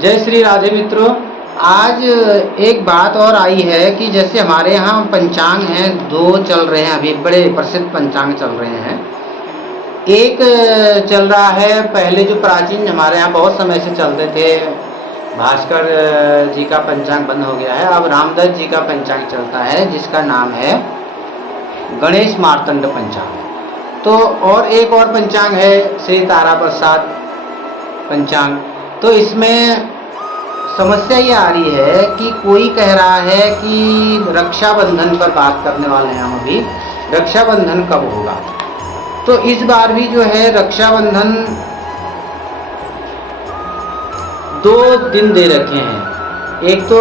जय श्री राधे मित्रों। आज एक बात और आई है कि जैसे हमारे यहाँ पंचांग हैं, दो चल रहे हैं, अभी बड़े प्रसिद्ध पंचांग चल रहे हैं। एक चल रहा है, पहले जो प्राचीन हमारे यहाँ बहुत समय से चलते थे, भास्कर जी का पंचांग बंद हो गया है। अब रामदत्त जी का पंचांग चलता है जिसका नाम है गणेश मार्तंड पंचांग। तो और एक और पंचांग है श्री तारा प्रसाद पंचांग। तो इसमें समस्या ये आ रही है कि कोई कह रहा है कि रक्षाबंधन पर बात करने वाले हैं हम अभी, रक्षाबंधन कब होगा। तो इस बार भी जो है रक्षाबंधन 2 दिन दे रखे हैं। एक तो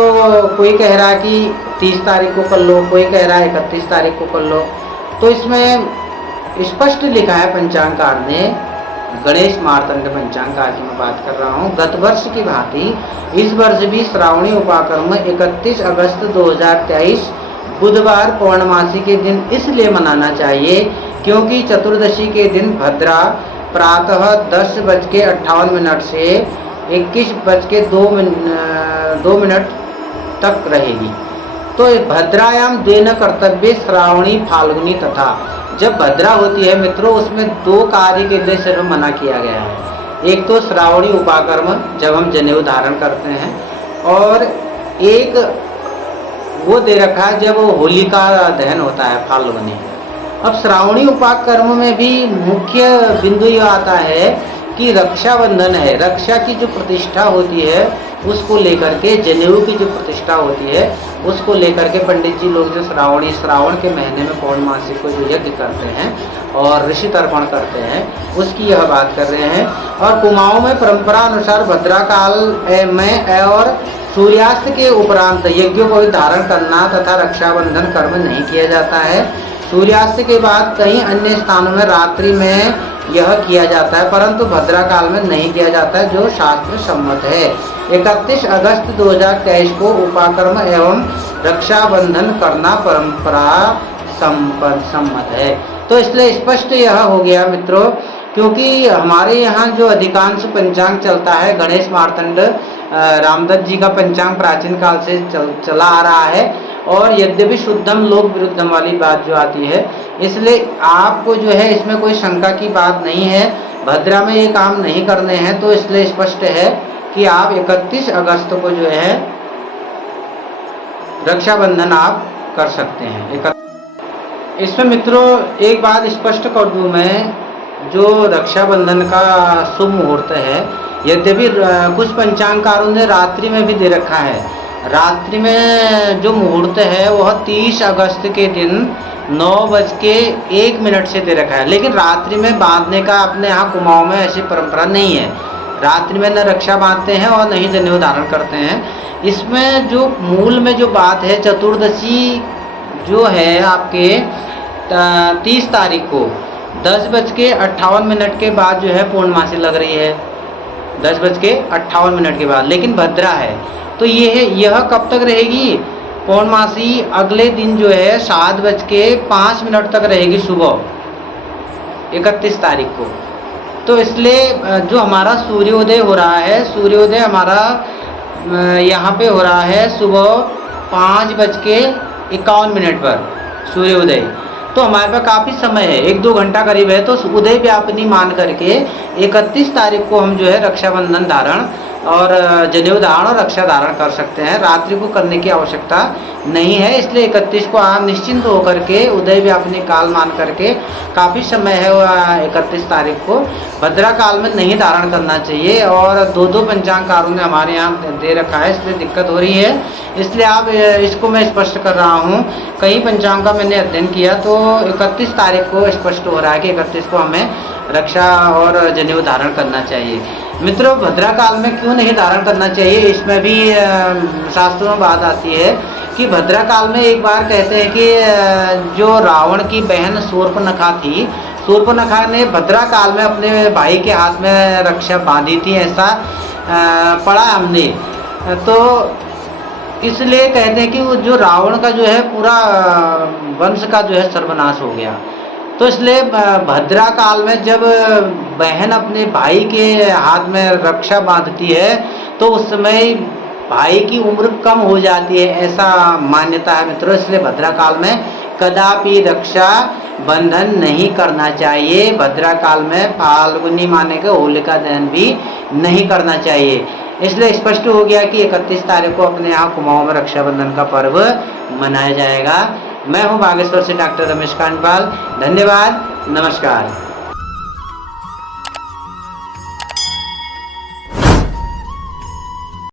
कोई कह रहा है कि 30 तारीख को कर लो, कोई कह रहा है 31 तारीख को कर लो। तो इसमें स्पष्ट लिखा है पंचांगकार ने, गणेश मार्तंड पंचांगकार की मैं बात कर रहा हूँ, गत वर्ष की भांति इस वर्ष भी श्रावणी उपाकर्म 31 अगस्त 2023 बुधवार पौर्णमासी के दिन इसलिए मनाना चाहिए क्योंकि चतुर्दशी के दिन भद्रा प्रातः 10:58 से 21:02 तक रहेगी। तो भद्रायाम देन कर्तव्य श्रावणी फाल्गुनी तथा, जब भद्रा होती है मित्रों, उसमें 2 कार्य के लिए सिर्फ मना किया गया है। एक तो श्रावणी उपाकर्म जब हम जनेऊ धारण करते हैं, और एक वो दे रखा है जब होलिका दहन होता है फाल्गुनी। अब श्रावणी उपाकर्म में भी मुख्य बिंदु यह आता है कि रक्षाबंधन है, रक्षा की जो प्रतिष्ठा होती है उसको लेकर के, जनेऊ की जो प्रतिष्ठा होती है उसको लेकर के पंडित जी लोग जो श्रावण के महीने में पौर्णमासी को जो यज्ञ करते हैं और ऋषि तर्पण करते हैं उसकी यह बात कर रहे हैं। और कुमाऊं में परंपरा अनुसार भद्रा काल में और सूर्यास्त के उपरांत यज्ञों को धारण करना तथा रक्षाबंधन कर्म नहीं किया जाता है। सूर्यास्त के बाद कई अन्य स्थानों में रात्रि में यह किया जाता है, परंतु भद्रा काल में नहीं किया जाता है, जो शास्त्र सम्मत है। 31 अगस्त 2023 को उपाकर्म एवं रक्षाबंधन करना परंपरा सम्मत है। तो इसलिए स्पष्ट यह हो गया मित्रों, क्योंकि हमारे यहाँ जो अधिकांश पंचांग चलता है गणेश मार्तंड रामदत्त जी का पंचांग प्राचीन काल से चला आ रहा है, और यद्यपि शुद्धम लोक विरुद्धम वाली बात जो आती है, इसलिए आपको जो है इसमें कोई शंका की बात नहीं है। भद्रा में ये काम नहीं करने हैं, तो इसलिए स्पष्ट है कि आप 31 अगस्त को जो है रक्षाबंधन आप कर सकते हैं। इसमें मित्रों एक बात स्पष्ट कर दूं मैं, जो रक्षाबंधन का शुभ मुहूर्त है, यद्यपि कुछ पंचांगकारों ने रात्रि में भी दे रखा है। रात्रि में जो मुहूर्त है वह 30 अगस्त के दिन 9:01 से दे रखा है, लेकिन रात्रि में बांधने का अपने यहाँ कुमाऊं में ऐसी परंपरा नहीं है। रात्रि में न रक्षा बांधते हैं और न ही जनेऊ धारण करते हैं। इसमें जो मूल में जो बात है, चतुर्दशी जो है आपके 30 तारीख को 10:58 के बाद जो है पूर्णमासी लग रही है, 10:58 के बाद, लेकिन भद्रा है। तो यह कब तक रहेगी पूर्णमासी? अगले दिन जो है 7:05 तक रहेगी, सुबह 31 तारीख को। तो इसलिए जो हमारा सूर्योदय हो रहा है, सूर्योदय हमारा यहाँ पे हो रहा है सुबह 5:51 पर सूर्योदय। तो हमारे पास काफ़ी समय है, 1-2 घंटा करीब है। तो उदय व्यापनी मान करके 31 तारीख को हम जो है रक्षाबंधन धारण और जनेऊ धारण और रक्षा धारण कर सकते हैं। रात्रि को करने की आवश्यकता नहीं है, इसलिए 31 को आप निश्चिंत होकर के उदय व्यापनी काल मान करके, काफ़ी समय है 31 तारीख को, भद्रा काल में नहीं धारण करना चाहिए। और 2 पंचांगकारों ने हमारे यहाँ दे रखा है, इसलिए दिक्कत हो रही है। इसलिए आप इसको मैं स्पष्ट कर रहा हूँ, कई पंचांग का मैंने अध्ययन किया तो 31 तारीख को स्पष्ट हो रहा है कि 31 को हमें रक्षा और जनेऊ धारण करना चाहिए। मित्रों, भद्रा काल में क्यों नहीं धारण करना चाहिए, इसमें भी शास्त्रों में बात आती है कि भद्रा काल में एक बार कहते हैं कि जो रावण की बहन शूर्पणखा थी, शूर्पणखा ने भद्रा काल में अपने भाई के हाथ में रक्षा बांधी थी, ऐसा पढ़ा हमने। तो इसलिए कहते हैं कि वो जो रावण का जो है पूरा वंश का जो है सर्वनाश हो गया। तो इसलिए भद्रा काल में जब बहन अपने भाई के हाथ में रक्षा बांधती है तो उस समय भाई की उम्र कम हो जाती है, ऐसा मान्यता है मित्रों। इसलिए भद्रा काल में कदापि रक्षा बंधन नहीं करना चाहिए। भद्रा काल में फाल्गुनी माने के होलिका दहन भी नहीं करना चाहिए। इसलिए स्पष्ट हो गया कि 31 तारीख को अपने यहाँ कुमाऊं में रक्षाबंधन का पर्व मनाया जाएगा। मैं हूँ बागेश्वर से डॉक्टर रमेश कांडपाल। धन्यवाद, नमस्कार।